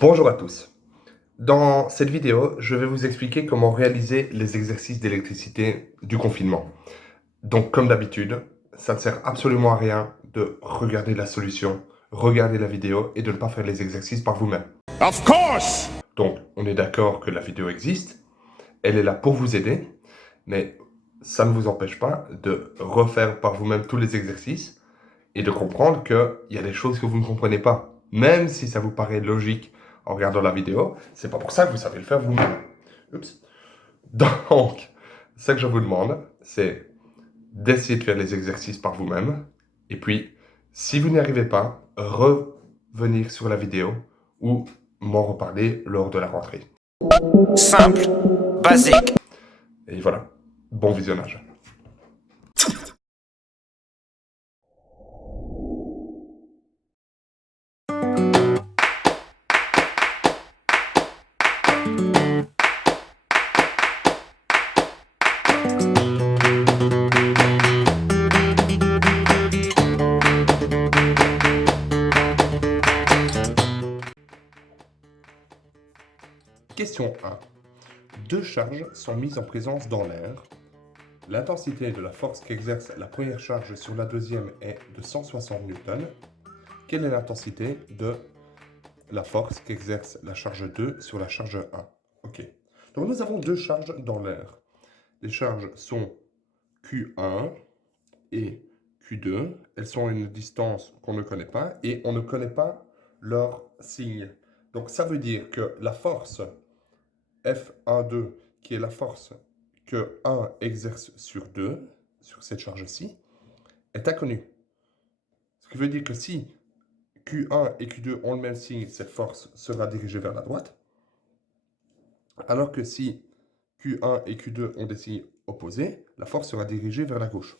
Bonjour à tous. Dans cette vidéo, je vais vous expliquer comment réaliser les exercices d'électricité du confinement. Donc, comme d'habitude, ça ne sert absolument à rien de regarder la solution, regarder la vidéo et de ne pas faire les exercices par vous-même. Of course! Donc, on est d'accord que la vidéo existe, elle est là pour vous aider, mais ça ne vous empêche pas de refaire par vous-même tous les exercices et de comprendre qu'il y a des choses que vous ne comprenez pas. Même si ça vous paraît logique en regardant la vidéo, c'est pas pour ça que vous savez le faire vous-même. Oups. Donc, ce que je vous demande, c'est d'essayer de faire les exercices par vous-même. Et puis, si vous n'y arrivez pas, revenir sur la vidéo ou m'en reparler lors de la rentrée. Simple, basique. Et voilà, bon visionnage. Question 1. Deux charges sont mises en présence dans l'air. L'intensité de la force qu'exerce la première charge sur la deuxième est de 160 newtons. Quelle est l'intensité de la force qu'exerce la charge 2 sur la charge 1? Ok. Donc nous avons deux charges dans l'air. Les charges sont Q1 et Q2. Elles sont à une distance qu'on ne connaît pas et on ne connaît pas leur signe. Donc ça veut dire que la force F12, qui est la force que 1 exerce sur 2, sur cette charge-ci, est inconnue. Ce qui veut dire que si Q1 et Q2 ont le même signe, cette force sera dirigée vers la droite. Alors que si Q1 et Q2 ont des signes opposés, la force sera dirigée vers la gauche.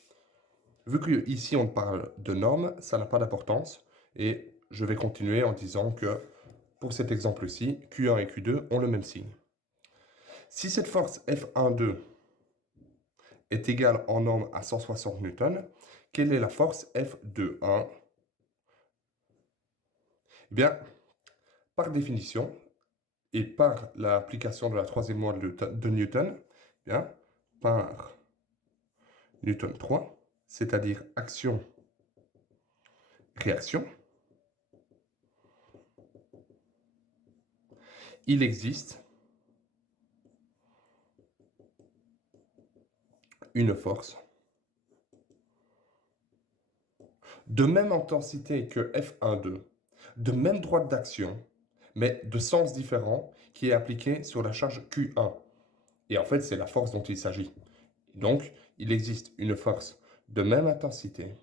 Vu qu'ici on parle de normes, ça n'a pas d'importance. Et je vais continuer en disant que pour cet exemple-ci, Q1 et Q2 ont le même signe. Si cette force F12 est égale en norme à 160 newtons, quelle est la force F21? Eh bien, par définition, et par l'application de la troisième loi de Newton, eh bien, par Newton 3, c'est-à-dire action-réaction, il existe une force de même intensité que F12, de même droite d'action, mais de sens différent, qui est appliquée sur la charge Q1. Et en fait, c'est la force dont il s'agit. Donc, il existe une force de même intensité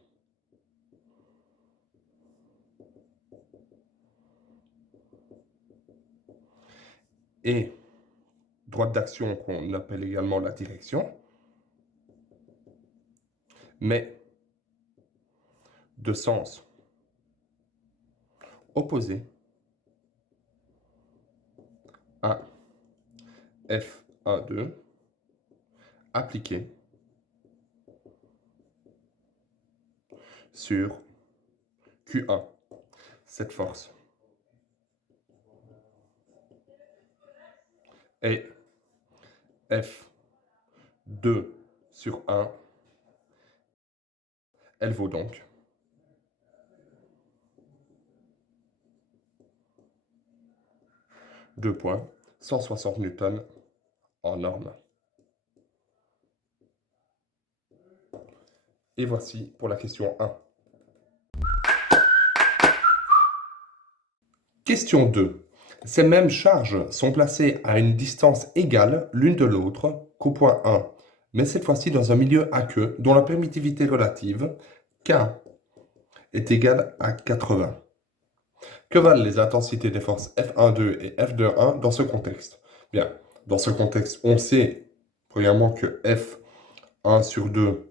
et droite d'action qu'on appelle également la direction, mais de sens opposé à F12 appliqué sur Q1. Cette force est F2 sur 1. Elle vaut donc 2,160 newtons en norme. Et voici pour la question 1. Question 2. Ces mêmes charges sont placées à une distance égale l'une de l'autre qu'au point 1, mais cette fois-ci dans un milieu aqueux dont la permittivité relative, K, est égale à 80. Que valent les intensités des forces F12 et F21 dans ce contexte? Bien, dans ce contexte, on sait premièrement que F1 sur 2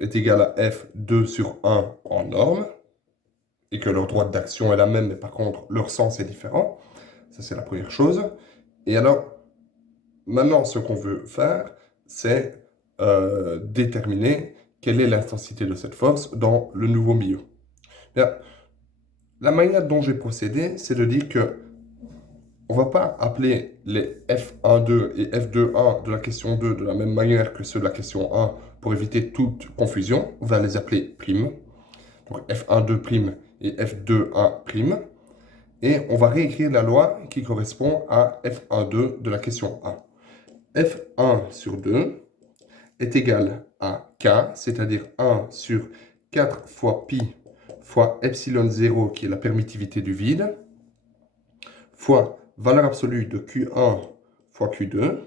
est égal à F2 sur 1 en norme, et que leur droite d'action est la même, mais par contre, leur sens est différent. Ça, c'est la première chose. Et alors, maintenant, ce qu'on veut faire, c'est déterminer quelle est l'intensité de cette force dans le nouveau milieu. Bien, la manière dont j'ai procédé, c'est de dire que On ne va pas appeler les F1,2 et F2,1 de la question 2 de la même manière que ceux de la question 1 pour éviter toute confusion. On va les appeler primes. Donc F1,2' et F2,1'. Et on va réécrire la loi qui correspond à F1,2 de la question 1. F1 sur 2 est égal à K, c'est-à-dire 1 sur 4 fois pi fois epsilon 0, qui est la permittivité du vide, fois valeur absolue de Q1 fois Q2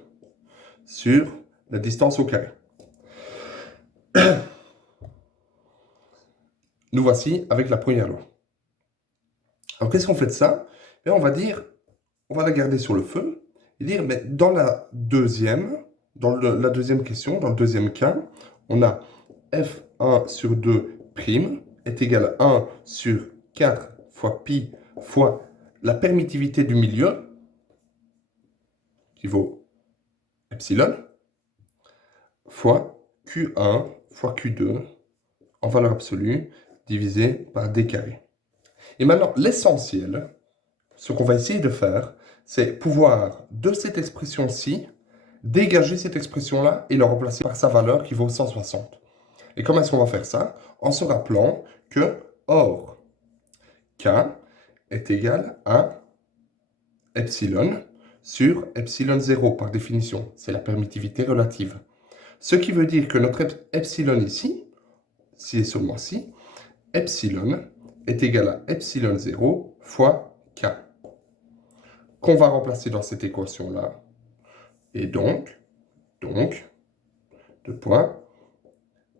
sur la distance au carré. Nous voici avec la première loi. Alors qu'est-ce qu'on fait de ça? Et on va dire, on va la garder sur le feu et dire, mais dans la deuxième question, dans le deuxième cas, on a F1 sur 2' est égal à 1 sur 4 fois pi fois la permittivité du milieu, qui vaut epsilon, fois Q1 fois Q2 en valeur absolue divisé par d carré. Et maintenant, l'essentiel, ce qu'on va essayer de faire, c'est pouvoir, de cette expression-ci, dégager cette expression-là et la remplacer par sa valeur qui vaut 160. Et comment est-ce qu'on va faire ça? En se rappelant que or K est égal à epsilon sur epsilon 0 par définition. C'est la permittivité relative. Ce qui veut dire que notre epsilon ici, si et seulement si, epsilon est égal à epsilon 0 fois K, qu'on va remplacer dans cette équation-là. Et donc, deux points,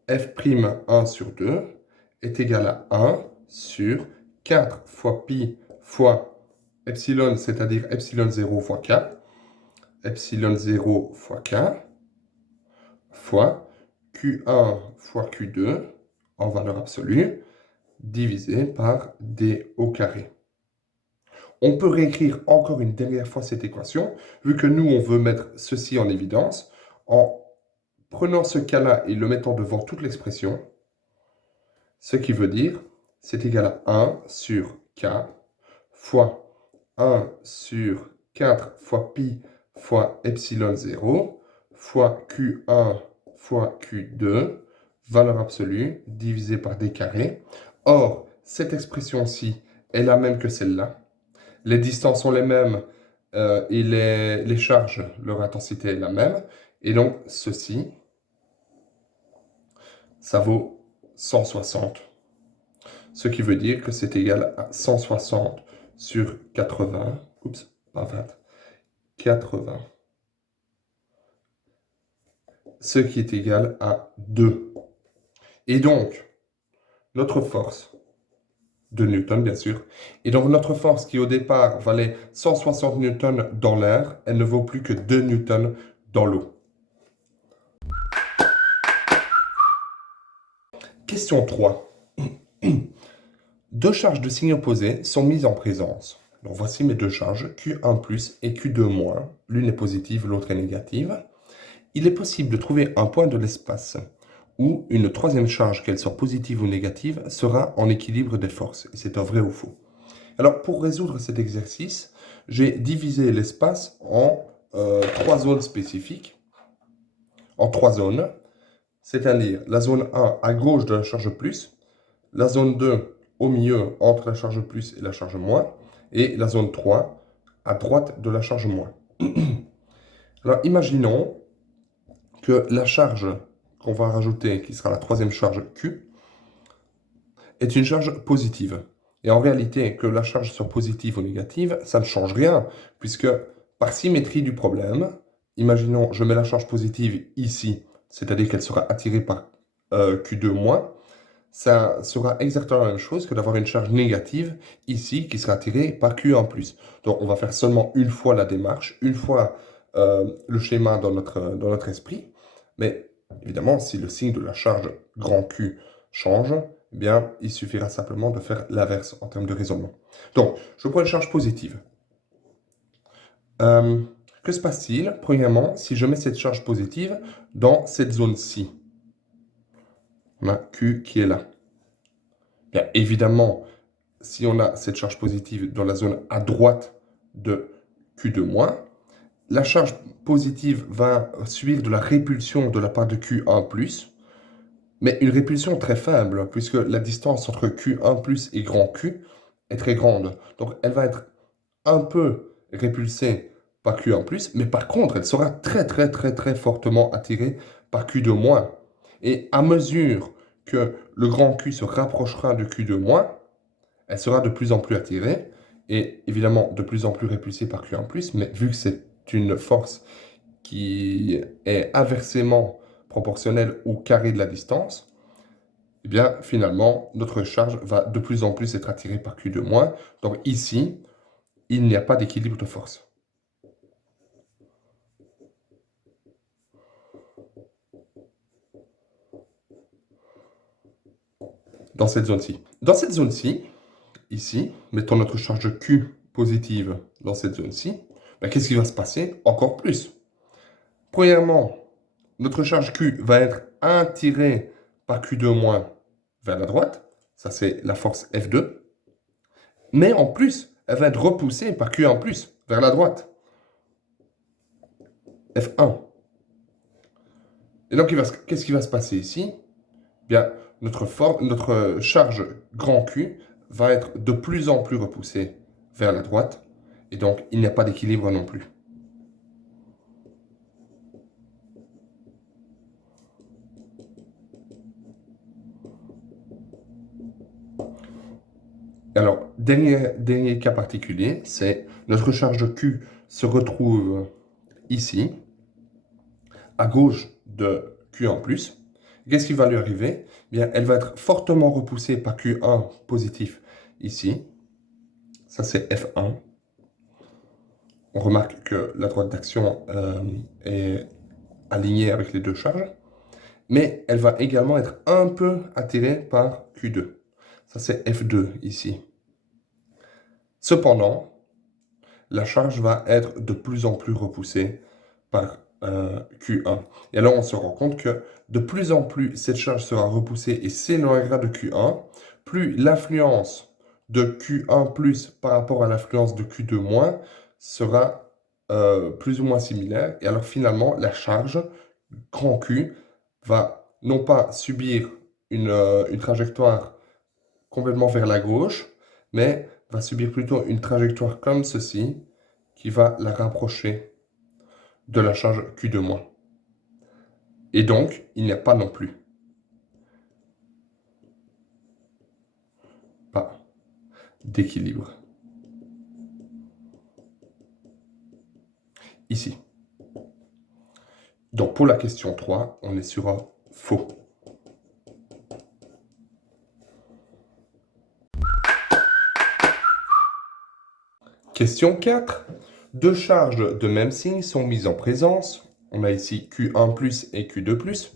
f'1 sur 2 est égal à 1 sur 4 fois pi fois epsilon, c'est-à-dire epsilon 0 fois K, epsilon 0 fois K, fois Q1 fois Q2 en valeur absolue, divisé par d au carré. On peut réécrire encore une dernière fois cette équation, vu que nous, on veut mettre ceci en évidence, en prenant ce cas-là et le mettant devant toute l'expression, ce qui veut dire, c'est égal à 1 sur K fois 1 sur 4 fois pi fois epsilon 0 fois Q1 fois Q2, valeur absolue, divisé par d carré. Or, cette expression-ci est la même que celle-là. Les distances sont les mêmes et les charges, leur intensité est la même. Et donc, ceci, ça vaut 160. Ce qui veut dire que c'est égal à 160 sur 80. Oups, pas 20. 80. Ce qui est égal à 2. Et donc, notre force de Newton, bien sûr. Et donc, notre force qui, au départ, valait 160 newtons dans l'air, elle ne vaut plus que 2 newtons dans l'eau. Question 3. Deux charges de signe opposé sont mises en présence. Donc, voici mes deux charges, Q1+ et Q2-. L'une est positive, l'autre est négative. Il est possible de trouver un point de l'espace où une troisième charge, qu'elle soit positive ou négative, sera en équilibre des forces. Et c'est un vrai ou faux. Alors, pour résoudre cet exercice, j'ai divisé l'espace en trois zones spécifiques, en trois zones, c'est-à-dire la zone 1 à gauche de la charge plus, la zone 2 au milieu entre la charge plus et la charge moins, et la zone 3 à droite de la charge moins. Alors, imaginons que la charge qu'on va rajouter, qui sera la troisième charge Q, est une charge positive. Et en réalité, que la charge soit positive ou négative, ça ne change rien, puisque par symétrie du problème, imaginons, je mets la charge positive ici, c'est-à-dire qu'elle sera attirée par Q2-, ça sera exactement la même chose que d'avoir une charge négative ici, qui sera attirée par Q1+. Donc on va faire seulement une fois la démarche, une fois le schéma dans notre esprit, mais évidemment, si le signe de la charge grand Q change, eh bien, il suffira simplement de faire l'inverse en termes de raisonnement. Donc, je prends une charge positive. Que se passe-t-il, premièrement, si je mets cette charge positive dans cette zone-ci? On a Q qui est là. Bien, évidemment, si on a cette charge positive dans la zone à droite de Q2-, la charge positive va subir de la répulsion de la part de Q1+, mais une répulsion très faible, puisque la distance entre Q1+ et grand Q est très grande. Donc elle va être un peu répulsée par Q1+, mais par contre, elle sera très très très très fortement attirée par Q2-. Et à mesure que le grand Q se rapprochera de Q2-, elle sera de plus en plus attirée, et évidemment de plus en plus répulsée par Q1+, mais vu que c'est une force qui est inversement proportionnelle au carré de la distance, eh bien, finalement, notre charge va de plus en plus être attirée par Q2-. Donc ici, il n'y a pas d'équilibre de force. Dans cette zone-ci. Dans cette zone-ci, ici, mettons notre charge Q positive dans cette zone-ci, ben, qu'est-ce qui va se passer? Encore plus. Premièrement, notre charge Q va être attirée par Q2- vers la droite. Ça, c'est la force F2. Mais en plus, elle va être repoussée par Q1+ vers la droite. F1. Et donc, qu'est-ce qui va se passer ici? Bien, notre charge grand Q va être de plus en plus repoussée vers la droite. Et donc, il n'y a pas d'équilibre non plus. Alors, dernier cas particulier, c'est notre charge Q se retrouve ici, à gauche de Q1+. Qu'est-ce qui va lui arriver? Bien, elle va être fortement repoussée par Q1 positif ici. Ça, c'est F1. On remarque que la droite d'action est alignée avec les deux charges. Mais elle va également être un peu attirée par Q2. Ça, c'est F2 ici. Cependant, la charge va être de plus en plus repoussée par Q1. Et alors, on se rend compte que de plus en plus cette charge sera repoussée et s'éloignera de Q1, plus l'influence de Q1+ par rapport à l'influence de Q2- sera plus ou moins similaire. Et alors, finalement, la charge grand Q va non pas subir une trajectoire complètement vers la gauche, mais va subir plutôt une trajectoire comme ceci, qui va la rapprocher de la charge Q2-. Et donc, il n'y a pas non plus pas d'équilibre. Ici. Donc, pour la question 3, on est sur un faux. Question 4. Deux charges de même signe sont mises en présence. On a ici Q1+ et Q2+.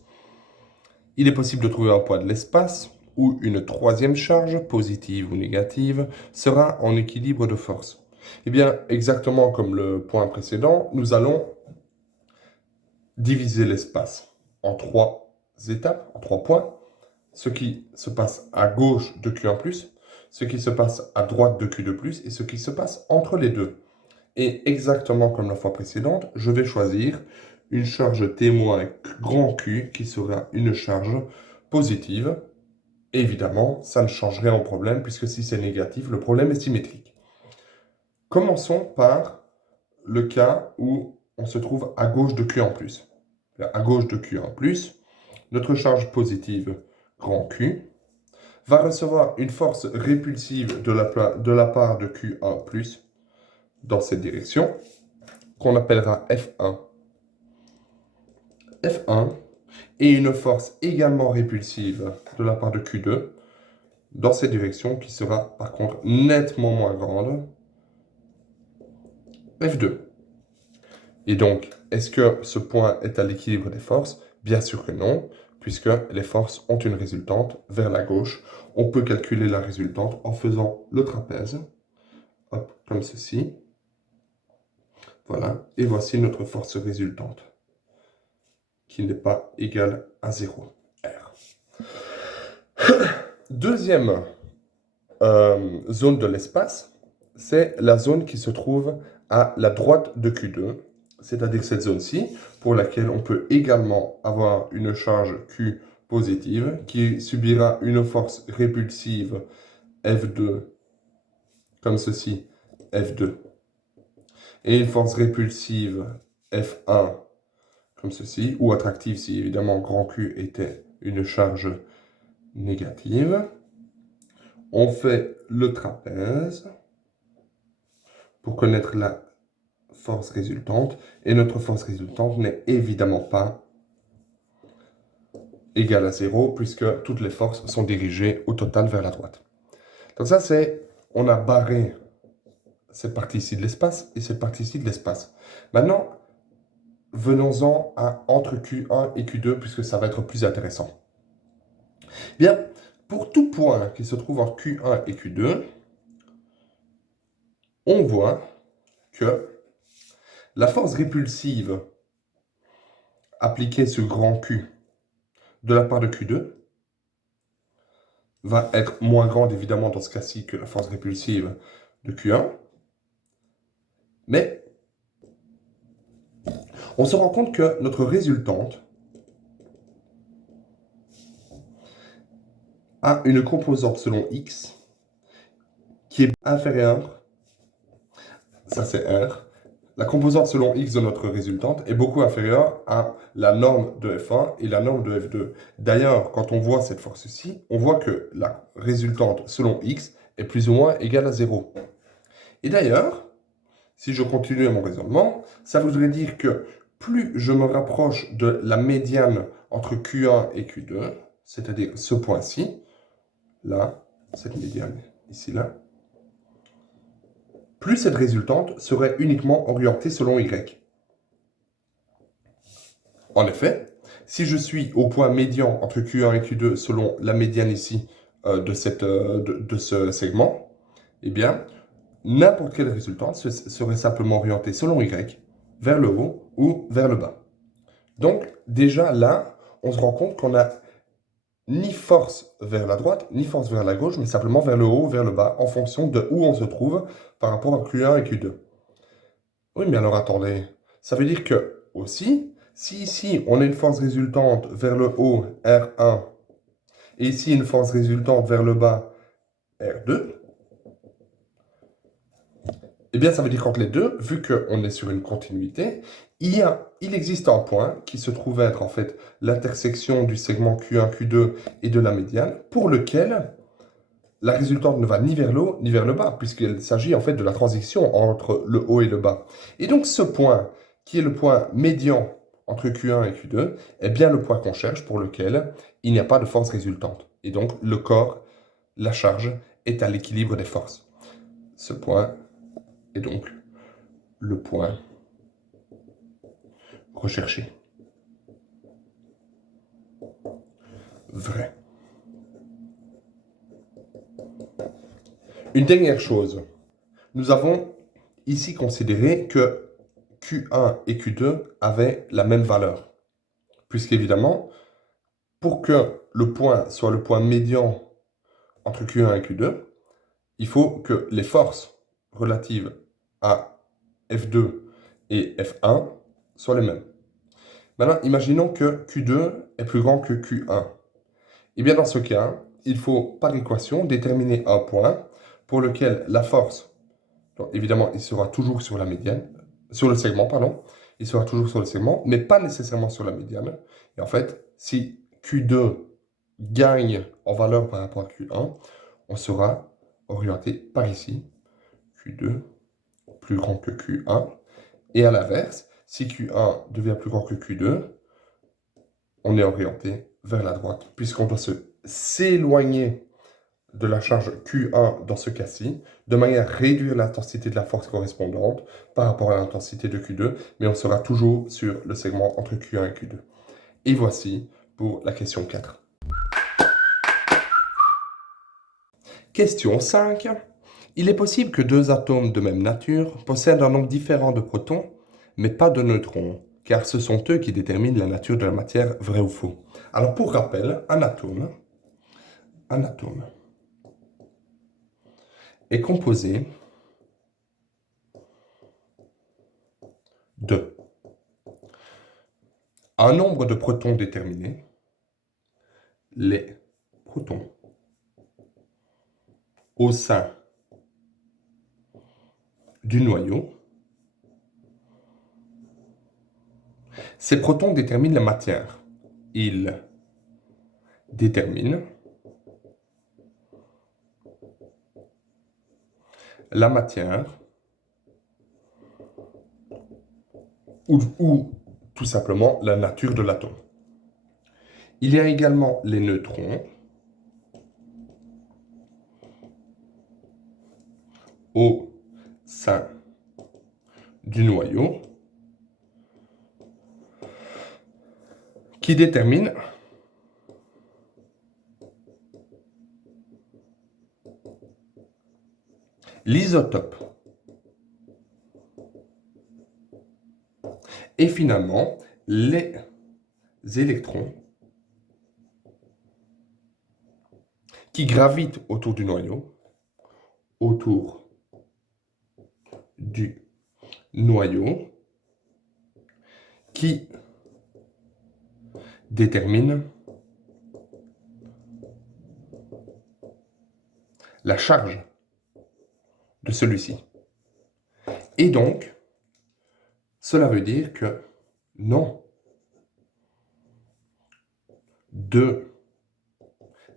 Il est possible de trouver un point de l'espace où une troisième charge, positive ou négative, sera en équilibre de force. Eh bien, exactement comme le point précédent, nous allons diviser l'espace en 3 étapes, en 3 points. Ce qui se passe à gauche de Q1+, ce qui se passe à droite de Q2+, et ce qui se passe entre les deux. Et exactement comme la fois précédente, je vais choisir une charge témoin grand Q qui sera une charge positive. Évidemment, ça ne change rien au problème puisque si c'est négatif, le problème est symétrique. Commençons par le cas où on se trouve à gauche de Q1+. À gauche de Q1+, notre charge positive grand Q va recevoir une force répulsive de la part de Q1+ dans cette direction, qu'on appellera F1. F1 et une force également répulsive de la part de Q2 dans cette direction qui sera par contre nettement moins grande, F2. Et donc, est-ce que ce point est à l'équilibre des forces? Bien sûr que non, puisque les forces ont une résultante vers la gauche. On peut calculer la résultante en faisant le trapèze, hop, comme ceci. Voilà, et voici notre force résultante, qui n'est pas égale à 0, R. Deuxième zone de l'espace, c'est la zone qui se trouve à la droite de Q2, c'est-à-dire cette zone-ci, pour laquelle on peut également avoir une charge Q positive qui subira une force répulsive F2, comme ceci, F2, et une force répulsive F1, comme ceci, ou attractive si évidemment grand Q était une charge négative. On fait le trapèze pour connaître la force résultante, et notre force résultante n'est évidemment pas égale à 0, puisque toutes les forces sont dirigées au total vers la droite. Donc ça, c'est, on a barré cette partie-ci de l'espace et cette partie-ci de l'espace. Maintenant, venons-en à entre Q1 et Q2, puisque ça va être plus intéressant. Bien, pour tout point qui se trouve entre Q1 et Q2, on voit que la force répulsive appliquée sur grand Q de la part de Q2 va être moins grande évidemment dans ce cas-ci que la force répulsive de Q1. Mais on se rend compte que notre résultante a une composante selon X qui est inférieure, ça c'est R, la composante selon X de notre résultante est beaucoup inférieure à la norme de F1 et la norme de F2. D'ailleurs, quand on voit cette force-ci, on voit que la résultante selon X est plus ou moins égale à 0. Et d'ailleurs, si je continue mon raisonnement, ça voudrait dire que plus je me rapproche de la médiane entre Q1 et Q2, c'est-à-dire ce point-ci, là, cette médiane ici, là, plus cette résultante serait uniquement orientée selon Y. En effet, si je suis au point médian entre Q1 et Q2 selon la médiane ici de ce segment, eh bien, n'importe quelle résultante serait simplement orientée selon Y, vers le haut ou vers le bas. Donc, déjà là, on se rend compte qu'on n'a ni force vers la droite, ni force vers la gauche, mais simplement vers le haut ou vers le bas, en fonction de où on se trouve par rapport à Q1 et Q2. Oui, mais alors attendez, ça veut dire que, aussi, si ici on a une force résultante vers le haut, R1, et ici une force résultante vers le bas, R2, eh bien, ça veut dire qu'entre les deux, vu qu'on est sur une continuité, il existe un point qui se trouve être en fait l'intersection du segment Q1, Q2 et de la médiane, pour lequel la résultante ne va ni vers le haut ni vers le bas, puisqu'il s'agit en fait de la transition entre le haut et le bas. Et donc ce point, qui est le point médian entre Q1 et Q2, est bien le point qu'on cherche pour lequel il n'y a pas de force résultante. Et donc le corps, la charge, est à l'équilibre des forces. Ce point est donc le point recherché. Vrai. Une dernière chose. Nous avons ici considéré que Q1 et Q2 avaient la même valeur. Puisqu'évidemment, pour que le point soit le point médian entre Q1 et Q2, il faut que les forces relatives à F2 et F1 soient les mêmes. Maintenant, imaginons que Q2 est plus grand que Q1. Et bien dans ce cas, il faut par équation déterminer un point pour lequel la force, donc évidemment, il sera toujours sur la médiane, sur le segment, pardon, il sera toujours sur le segment, mais pas nécessairement sur la médiane. Et en fait, si Q2 gagne en valeur par rapport à Q1, on sera orienté par ici, Q2 plus grand que Q1. Et à l'inverse, si Q1 devient plus grand que Q2, on est orienté vers la droite, puisqu'on doit s'éloigner de la charge Q1 dans ce cas-ci, de manière à réduire l'intensité de la force correspondante par rapport à l'intensité de Q2, mais on sera toujours sur le segment entre Q1 et Q2. Et voici pour la question 4. Question 5. Il est possible que deux atomes de même nature possèdent un nombre différent de protons, mais pas de neutrons, car ce sont eux qui déterminent la nature de la matière, vrai ou faux. Alors pour rappel, un atome est composé 2. Un nombre de protons déterminé, les protons au sein du noyau. Ces protons déterminent la matière. Ils déterminent la matière ou tout simplement la nature de l'atome. Il y a également les neutrons au sein du noyau qui déterminent l'isotope. Et finalement, les électrons qui gravitent autour du noyau, qui déterminent la charge de celui-ci. Et donc, cela veut dire que non, deux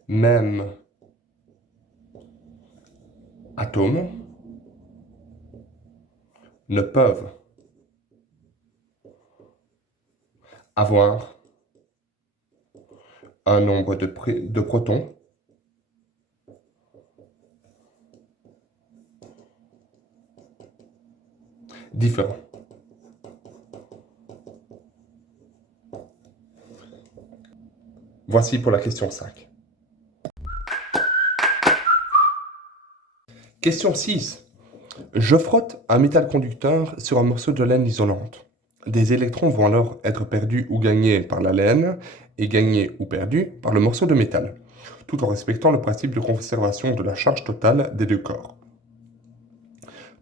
mêmes atomes ne peuvent avoir un nombre de protons différent. Voici pour la question 5. Question 6. Je frotte un métal conducteur sur un morceau de laine isolante. Des électrons vont alors être perdus ou gagnés par la laine et gagnés ou perdus par le morceau de métal, tout en respectant le principe de conservation de la charge totale des deux corps.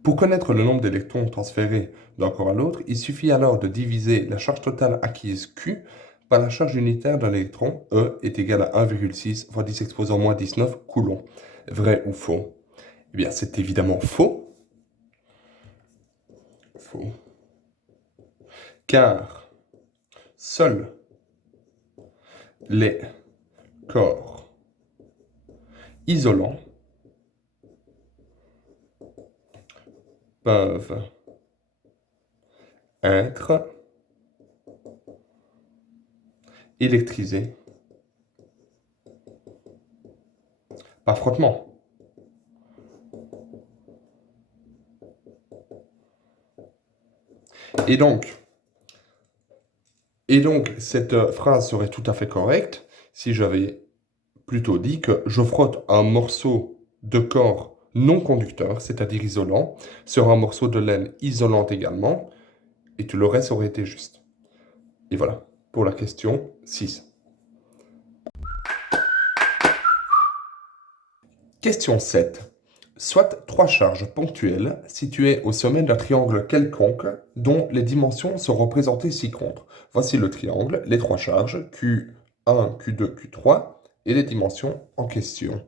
Pour connaître le nombre d'électrons transférés d'un corps à l'autre, il suffit alors de diviser la charge totale acquise Q par la charge unitaire d'un électron, E est égal à 1,6 fois 10 exposant moins 19 coulombs. Vrai ou faux? Eh bien, c'est évidemment faux. Faux. Car seuls les corps isolants peuvent être électrisés par frottement. Et donc, cette phrase serait tout à fait correcte si j'avais plutôt dit que je frotte un morceau de corps non conducteur, c'est-à-dire isolant, sur un morceau de laine isolante également, et tout le reste aurait été juste. Et voilà, pour la question 6. Question 7. Soit trois charges ponctuelles situées au sommet d'un triangle quelconque dont les dimensions sont représentées ci-contre. Voici le triangle, les trois charges Q1, Q2, Q3 et les dimensions en question.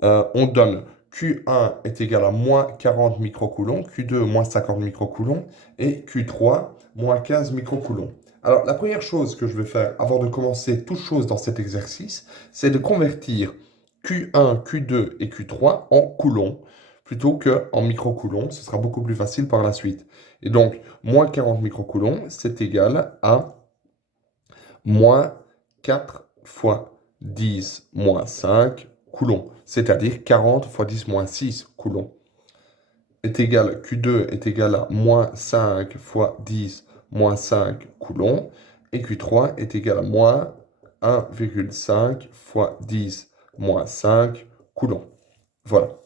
On donne Q1 est égal à moins 40 microcoulombs, Q2 moins 50 microcoulombs et Q3 moins 15 microcoulombs. Alors la première chose que je vais faire avant de commencer toute chose dans cet exercice, c'est de convertir Q1, Q2 et Q3 en coulombs plutôt qu'en microcoulombs. Ce sera beaucoup plus facile par la suite. Et donc, moins 40 microcoulombs, c'est égal à moins 4 fois 10 moins 5 coulombs, c'est-à-dire 40 fois 10 moins 6 coulombs. Q2 est égal à moins 5 fois 10 moins 5 coulombs, et Q3 est égal à moins 1,5 fois 10 moins 5 coulombs. Voilà.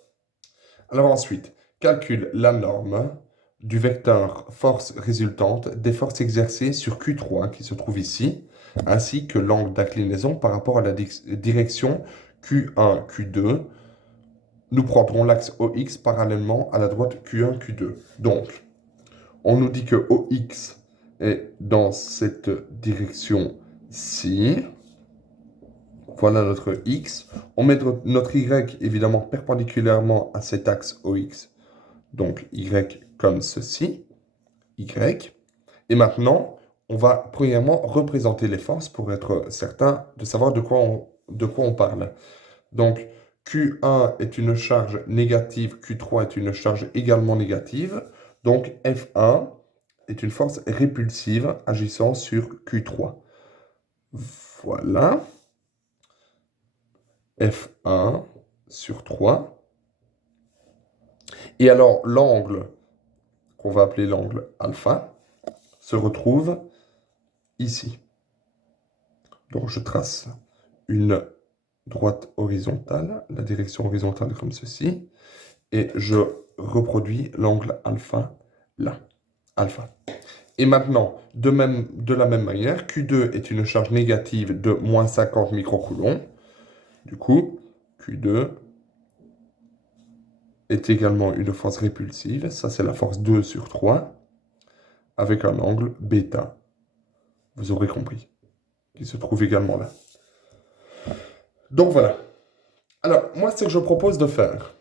Alors ensuite, calcule la norme du vecteur force résultante des forces exercées sur Q3 qui se trouve ici, ainsi que l'angle d'inclinaison par rapport à la direction Q1, Q2. Nous prendrons l'axe OX parallèlement à la droite Q1, Q2. Donc, On nous dit que OX est dans cette direction-ci. Voilà notre X. On met notre Y évidemment perpendiculairement à cet axe OX. Donc Y comme ceci. Y. Et maintenant, on va premièrement représenter les forces pour être certain de savoir de quoi on parle. Donc Q1 est une charge négative, Q3 est une charge également négative. Donc F1 est une force répulsive agissant sur Q3. Voilà. F1 sur 3. Et alors, l'angle, qu'on va appeler l'angle alpha, se retrouve ici. Donc, je trace une droite horizontale, la direction horizontale comme ceci, et je reproduis l'angle alpha là. Alpha. Et maintenant, de la même manière, Q2 est une charge négative de moins 50 microcoulombs. Du coup, Q2 est également une force répulsive. Ça, c'est la force 2 sur 3, avec un angle bêta. Vous aurez compris. Qui se trouve également là. Donc voilà. Alors, moi, ce que je propose de faire,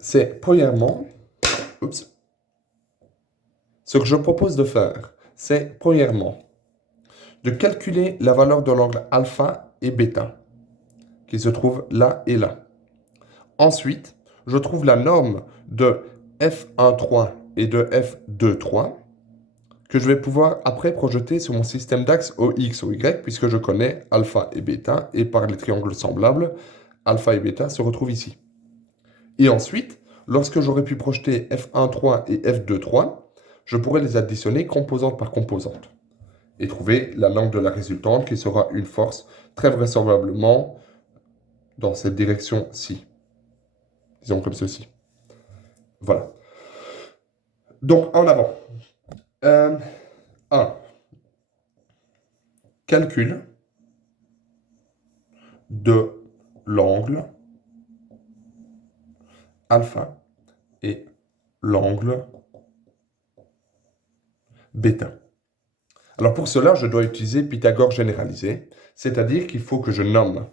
c'est premièrement... Oups. Ce que je propose de faire, c'est premièrement de calculer la valeur de l'angle alpha et bêta, qui se trouve là et là. Ensuite, je trouve la norme de F1,3 et de F2,3 que je vais pouvoir après projeter sur mon système d'axe OX, OY, puisque je connais alpha et bêta, et par les triangles semblables, alpha et bêta se retrouvent ici. Et ensuite, lorsque j'aurai pu projeter F1,3 et F2,3, je pourrai les additionner composante par composante et trouver la langue de la résultante qui sera une force très vraisemblablement dans cette direction-ci. Disons comme ceci. Voilà. Donc, en avant. 1. Calcul de l'angle alpha et l'angle bêta. Alors pour cela, je dois utiliser Pythagore généralisé, c'est-à-dire qu'il faut que je nomme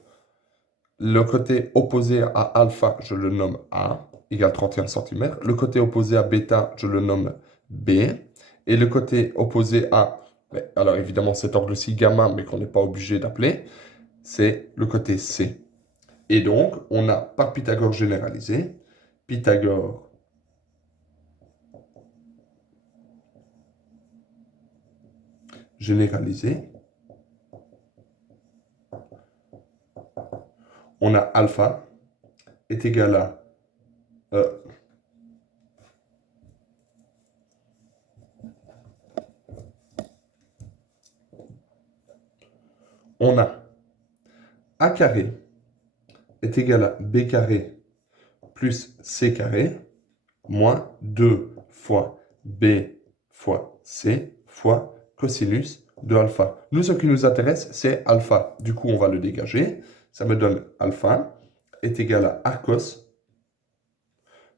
le côté opposé à alpha, je le nomme A, égale 31 cm. Le côté opposé à bêta, je le nomme B. Et le côté opposé à, alors évidemment cet angle-ci gamma, mais qu'on n'est pas obligé d'appeler, c'est le côté C. Et donc, on a par Pythagore généralisé, Pythagore généralisé, on a alpha est égal à on a A carré est égal à B carré plus C carré moins 2 fois B fois C fois cosinus de alpha. Nous, ce qui nous intéresse, c'est alpha. Du coup, on va le dégager. Ça me donne alpha est égal à arcos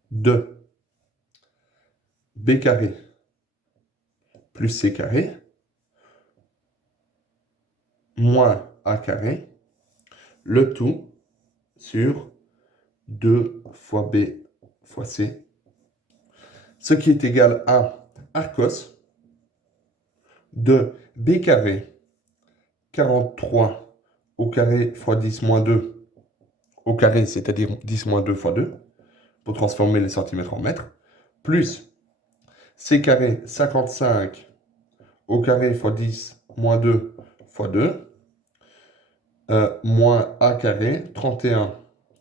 de B carré plus C carré moins A carré, le tout sur 2 fois B fois C, ce qui est égal à arcos de B carré 43 au carré fois 10 moins 2 au carré, c'est-à-dire 10 moins 2 fois 2, pour transformer les centimètres en mètres, plus C carré 55 au carré fois 10 moins 2 fois 2, moins A carré 31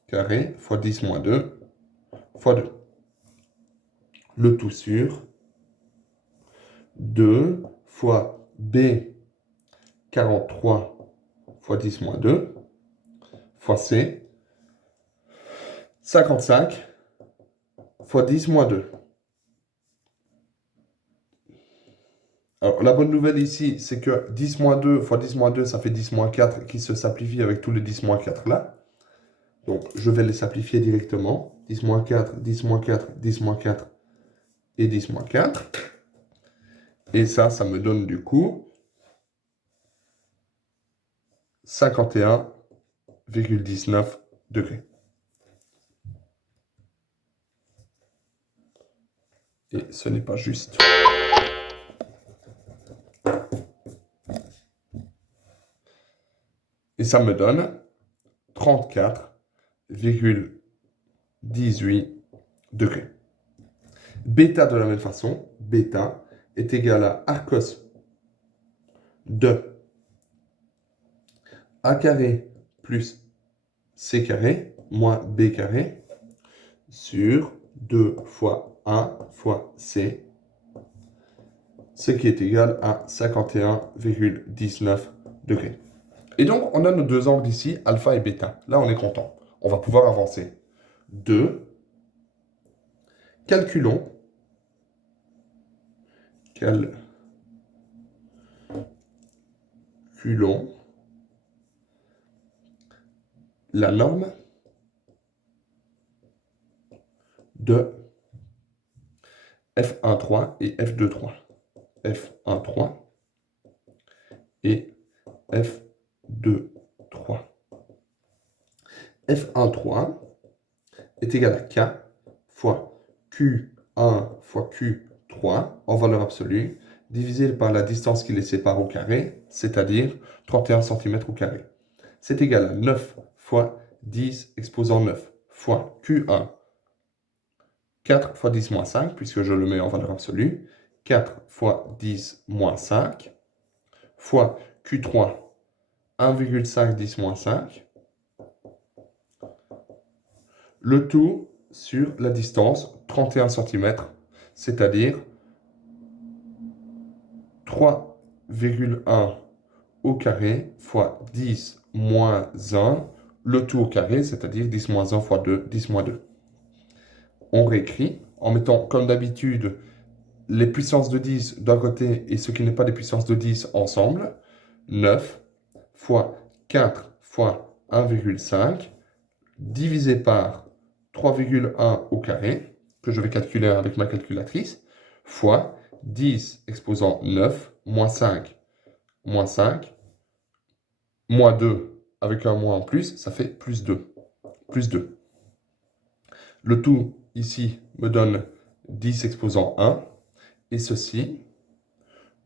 carré fois 10 moins 2 fois 2. Le tout sur 2 fois B 43 fois 10 moins 2 fois C 55 fois 10 moins 2. Alors, la bonne nouvelle ici, c'est que 10 moins 2 fois 10 moins 2, ça fait 10 moins 4 qui se simplifie avec tous les 10 moins 4 là. Donc, je vais les simplifier directement. 10 moins 4, 10 moins 4, 10 moins 4, et 10 moins 4. Et ça me donne du coup 51,19 degrés. Et ce n'est pas juste. Et ça me donne 34,18 degrés. Bêta de la même façon, bêta est égal à arcos de a carré plus c carré moins b carré sur 2 fois a fois c, ce qui est égal à 51,19 degrés. Et donc, on a nos deux angles ici, alpha et bêta. Là, on est content. On va pouvoir avancer. 2. Calculons. La norme de F1,3 et F2,3. F1,3 et F2,3. F1,3 est égal à K fois Q1 fois Q3 en valeur absolue, divisé par la distance qui les sépare au carré, c'est-à-dire 31 cm au carré. C'est égal à 9 fois 10 exposant 9 fois Q1, 4 fois 10 moins 5, puisque je le mets en valeur absolue, 4 fois 10 moins 5, fois Q3, 1,5 10 moins 5, le tout sur la distance 31 cm, c'est-à-dire 3,1 au carré fois 10 moins 1, le tout au carré, c'est-à-dire 10 moins 1 fois 2, 10 moins 2. On réécrit en mettant, comme d'habitude, les puissances de 10 d'un côté et ce qui n'est pas des puissances de 10 ensemble. 9 fois 4 fois 1,5 divisé par 3,1 au carré, que je vais calculer avec ma calculatrice, fois 10 exposant 9 moins 5, moins 5, moins 2 avec un moins en plus, ça fait plus 2. Plus 2. Le tout ici me donne 10 exposant 1, et ceci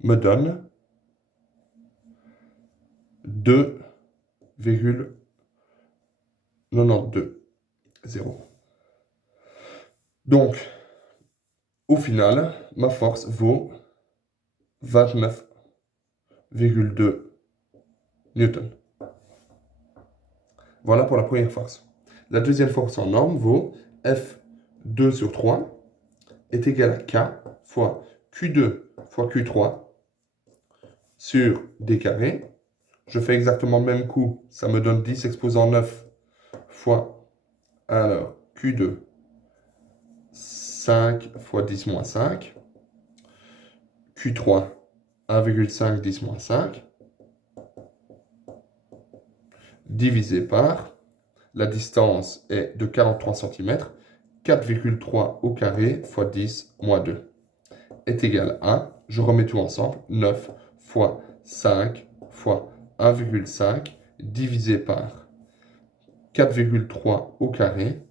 me donne 2,92. 0. Donc, au final, ma force vaut 29,2 newtons. Voilà pour la première force. La deuxième force en norme vaut F2 sur 3 est égal à K fois Q2 fois Q3 sur D carré. Je fais exactement le même coup. Ça me donne 10 exposant 9 fois, alors, Q2, 5 fois 10 moins 5. Q3, 1,5 10 moins 5. Divisé par, la distance est de 43 cm, 4,3 au carré fois 10 moins 2 est égal à, je remets tout ensemble, 9 fois 5 fois 1,5 divisé par 4,3 au carré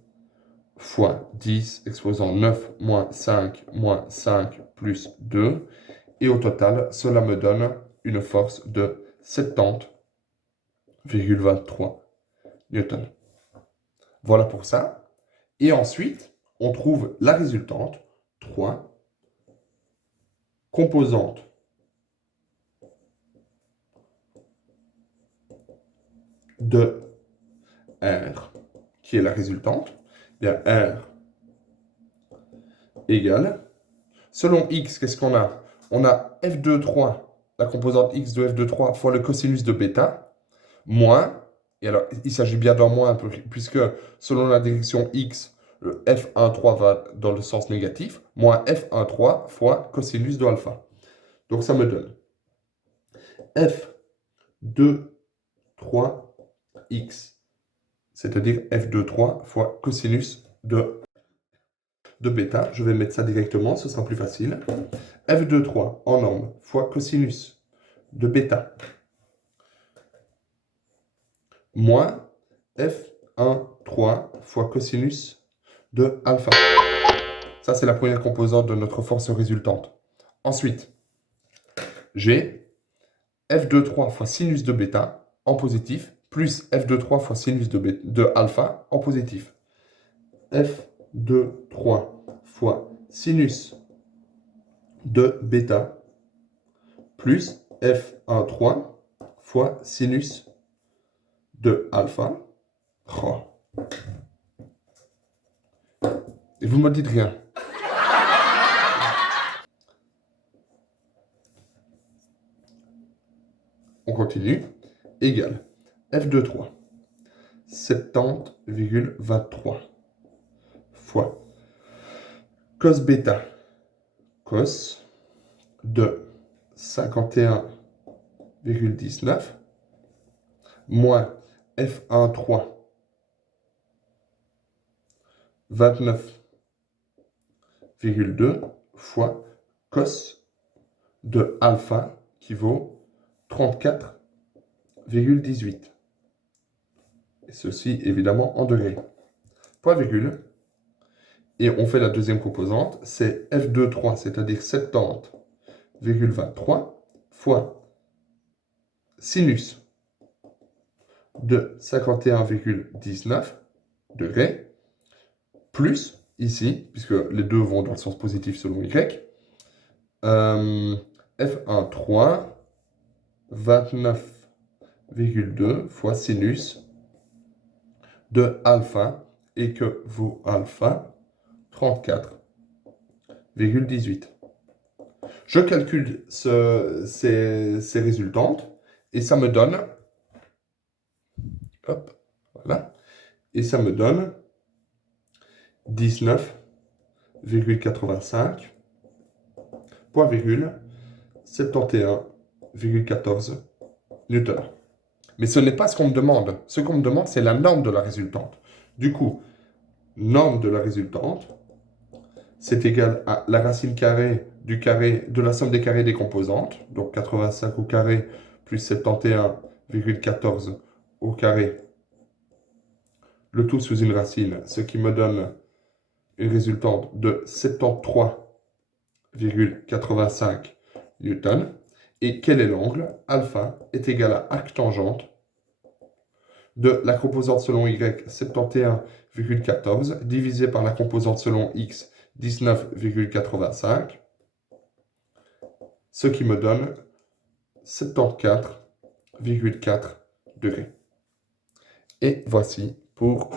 fois 10 exposant 9 moins 5 plus 2. Et au total, cela me donne une force de 70,23 newtons. Voilà pour ça. Et ensuite, on trouve la résultante, 3, composante de R, qui est la résultante. Bien, R égale, selon X, qu'est-ce qu'on a? On a F2,3, la composante X de F2,3 fois le cosinus de bêta, moins, et alors il s'agit bien d'un moins, puisque selon la direction X, le F1,3 va dans le sens négatif, moins F1,3 fois cosinus de alpha. Donc ça me donne F2,3x, c'est-à-dire F2,3 fois cosinus de de bêta. Je vais mettre ça directement, ce sera plus facile. F2,3 en norme fois cosinus de bêta moins F1,3 fois cosinus de alpha. Ça, c'est la première composante de notre force résultante. Ensuite, j'ai F2,3 fois sinus de bêta en positif, plus F2,3 fois sinus de alpha en positif. F2,3 fois sinus de bêta plus F1,3 fois sinus de alpha. Oh. Et vous ne me dites rien. On continue. Égal F2,3 70,23 fois cos bêta cos de 51,19 moins F1,3 29,2 fois cos de alpha qui vaut 34,18. Et ceci évidemment en degrés. Point virgule. Et on fait la deuxième composante, c'est F2,3, c'est-à-dire 70,23 fois sinus de 51,19 degrés, plus, ici, puisque les deux vont dans le sens positif selon Y, F1,3, 29,2 fois sinus de alpha, et que vaut alpha 34,18. Je calcule ces résultantes, et ça me donne, hop, voilà, et ça me donne 19,85, point virgule, 71,14 Newton. Mais ce n'est pas ce qu'on me demande. Ce qu'on me demande, c'est la norme de la résultante. Du coup, norme de la résultante, c'est égal à la racine carrée du carré de la somme des carrés des composantes, donc 85 au carré plus 71,14 au carré, le tout sous une racine, ce qui me donne une résultante de 73,85 newtons. Et quel est l'angle? Alpha est égal à arc tangente de la composante selon Y, 71,14, divisé par la composante selon X, 19,85, ce qui me donne 74,4 degrés. Et voici pour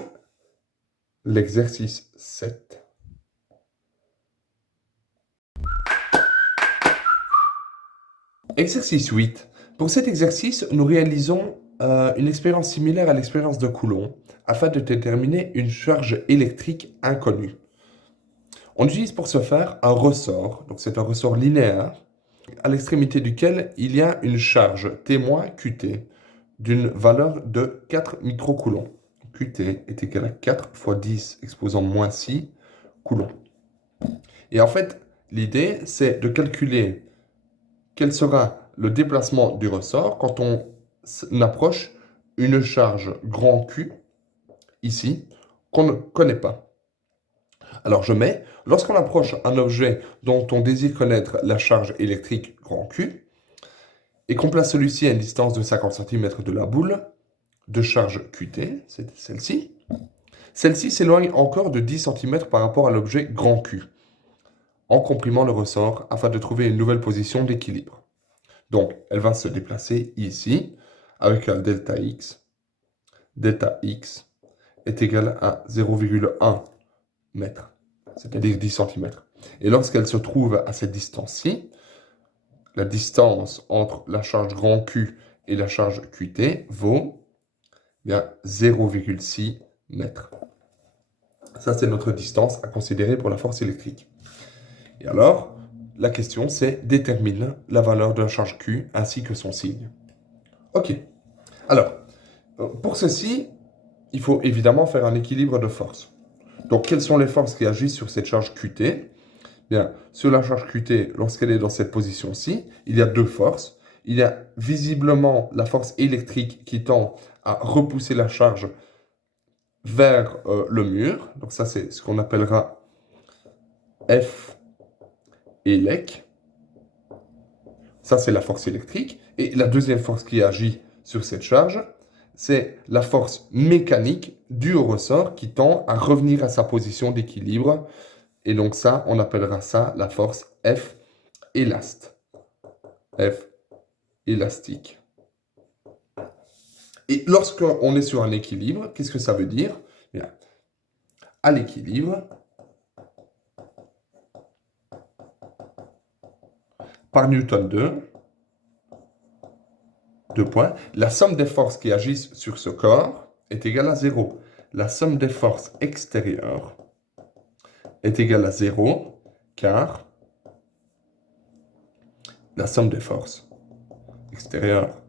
l'exercice 7. Exercice 8. Pour cet exercice, nous réalisons une expérience similaire à l'expérience de Coulomb afin de déterminer une charge électrique inconnue. On utilise pour ce faire un ressort, donc c'est un ressort linéaire, à l'extrémité duquel il y a une charge témoin QT d'une valeur de 4 microcoulombs. QT est égal à 4 fois 10 exposant moins 6 coulombs. Et en fait, l'idée, c'est de calculer quel sera le déplacement du ressort quand on approche une charge grand Q, ici, qu'on ne connaît pas. Alors je mets, lorsqu'on approche un objet dont on désire connaître la charge électrique grand Q, et qu'on place celui-ci à une distance de 50 cm de la boule de charge QT, c'est celle-ci, celle-ci s'éloigne encore de 10 cm par rapport à l'objet grand Q, en comprimant le ressort afin de trouver une nouvelle position d'équilibre. Donc, elle va se déplacer ici, avec un delta x. Delta x est égal à 0,1 mètre, c'est-à-dire 10 cm. Et lorsqu'elle se trouve à cette distance-ci, la distance entre la charge grand Q et la charge QT vaut 0,6 mètres. Ça, c'est notre distance à considérer pour la force électrique. Et alors, la question, c'est détermine la valeur de la charge Q ainsi que son signe. Ok. Alors, pour ceci, il faut évidemment faire un équilibre de force. Donc, quelles sont les forces qui agissent sur cette charge QT? Bien, sur la charge QT, lorsqu'elle est dans cette position-ci, il y a deux forces. Il y a visiblement la force électrique qui tend à repousser la charge vers le mur. Donc ça, c'est ce qu'on appellera F élec. Ça, c'est la force électrique. Et la deuxième force qui agit sur cette charge, c'est la force mécanique due au ressort qui tend à revenir à sa position d'équilibre. Et donc ça, on appellera ça la force F élaste. F élastique. Et lorsqu'on est sur un équilibre, qu'est-ce que ça veut dire? Bien, à l'équilibre, par Newton 2 points, la somme des forces qui agissent sur ce corps est égale à 0. La somme des forces extérieures est égale à 0, car la somme des forces extérieures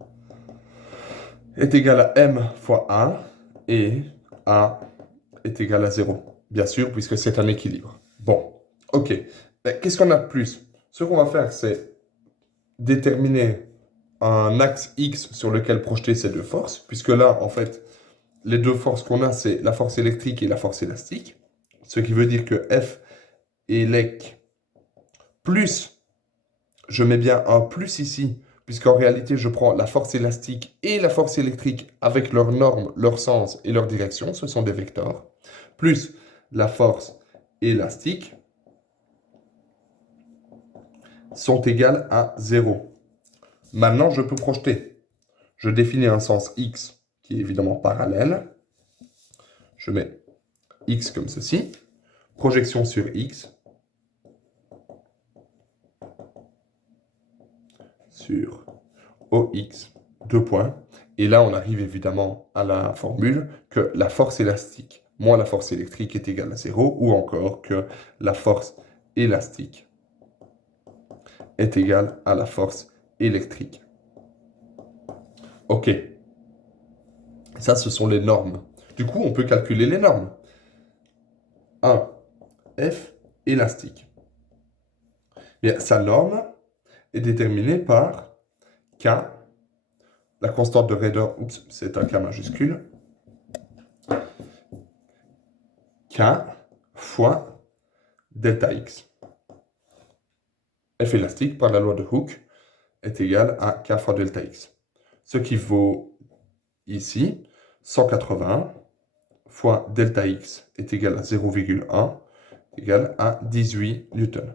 est égale à m fois A, et A est égal à 0. Bien sûr, puisque c'est un équilibre. Bon, ok. Qu'est-ce qu'on a de plus? Ce qu'on va faire, c'est déterminer un axe X sur lequel projeter ces deux forces, puisque là, en fait, les deux forces qu'on a, c'est la force électrique et la force élastique. Ce qui veut dire que F élec plus, je mets bien un plus ici, puisqu'en réalité, je prends la force élastique et la force électrique avec leurs normes, leur sens et leur direction, ce sont des vecteurs, plus la force élastique, sont égales à 0. Maintenant, je peux projeter. Je définis un sens X qui est évidemment parallèle. Je mets X comme ceci. Projection sur X. Sur OX, 2 points. Et là, on arrive évidemment à la formule que la force élastique moins la force électrique est égale à 0, ou encore que la force élastique est égale à la force électrique. Ok. Ça, ce sont les normes. Du coup, on peut calculer les normes. 1. F élastique. Bien, sa norme est déterminée par K, la constante de raideur, oups, c'est un K majuscule, K fois delta X. F élastique, par la loi de Hooke, est égal à K fois delta X. Ce qui vaut ici 180 fois delta X est égal à 0,1 égal à 18 newtons.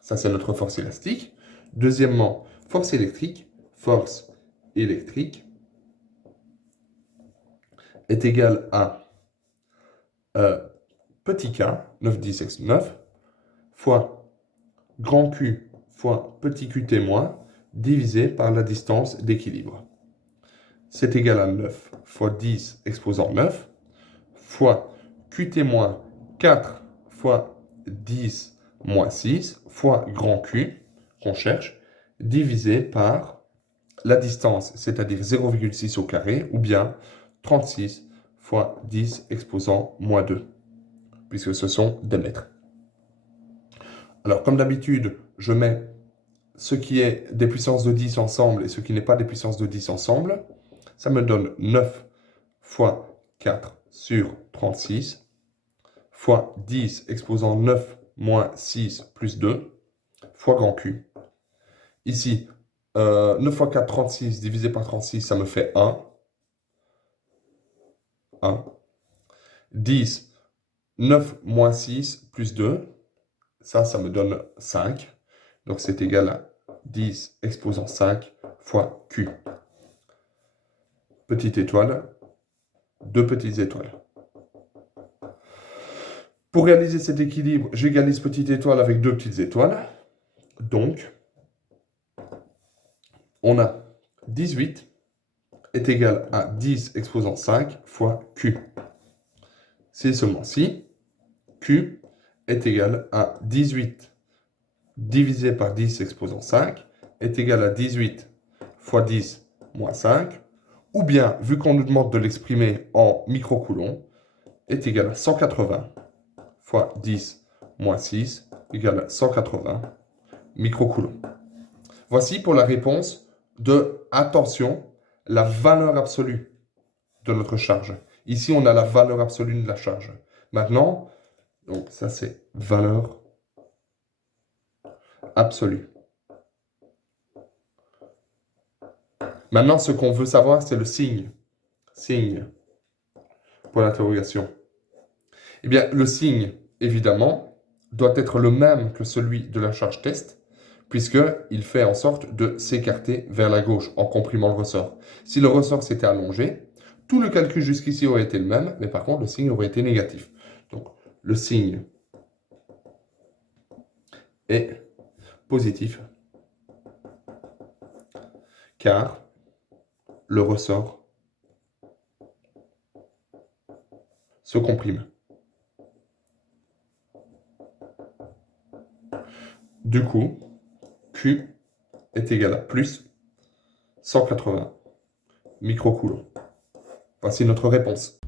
Ça, c'est notre force élastique. Deuxièmement, force électrique est égale à petit k, 9, 10, x 9, fois grand Q fois petit q témoin, divisé par la distance d'équilibre. C'est égal à 9 fois 10 exposant 9, fois q témoin 4 fois 10 moins 6, fois grand Q, qu'on cherche, divisé par la distance, c'est-à-dire 0,6 au carré, ou bien 36 fois 10 exposant moins 2, puisque ce sont des mètres. Alors, comme d'habitude, je mets ce qui est des puissances de 10 ensemble et ce qui n'est pas des puissances de 10 ensemble. Ça me donne 9 fois 4 sur 36, fois 10 exposant 9 moins 6 plus 2, fois grand Q. Ici, 9 fois 4, 36, divisé par 36, ça me fait 1. 1. 10, 9 moins 6 plus 2, ça me donne 5. Donc c'est égal à 10 exposant 5 fois Q. Petite étoile, deux petites étoiles. Pour réaliser cet équilibre, j'égalise petite étoile avec deux petites étoiles. Donc, on a 18 est égal à 10 exposant 5 fois Q. C'est seulement si Q est égal à 18 divisé par 10 exposant 5 est égal à 18 fois 10 moins 5, ou bien, vu qu'on nous demande de l'exprimer en microcoulombs, est égal à 180 fois 10 moins 6 égale à 180 microcoulombs. Voici pour la réponse de, attention, la valeur absolue de notre charge. Ici, on a la valeur absolue de la charge. Maintenant, donc ça c'est valeur absolue. Maintenant, ce qu'on veut savoir, c'est le signe. Signe. Pour l'interrogation. Eh bien, le signe, évidemment, doit être le même que celui de la charge test, puisqu'il fait en sorte de s'écarter vers la gauche en comprimant le ressort. Si le ressort s'était allongé, tout le calcul jusqu'ici aurait été le même, mais par contre, le signe aurait été négatif. Donc, le signe est positif, car le ressort se comprime. Du coup, Q est égal à plus 180 microcoulombs. Voici notre réponse.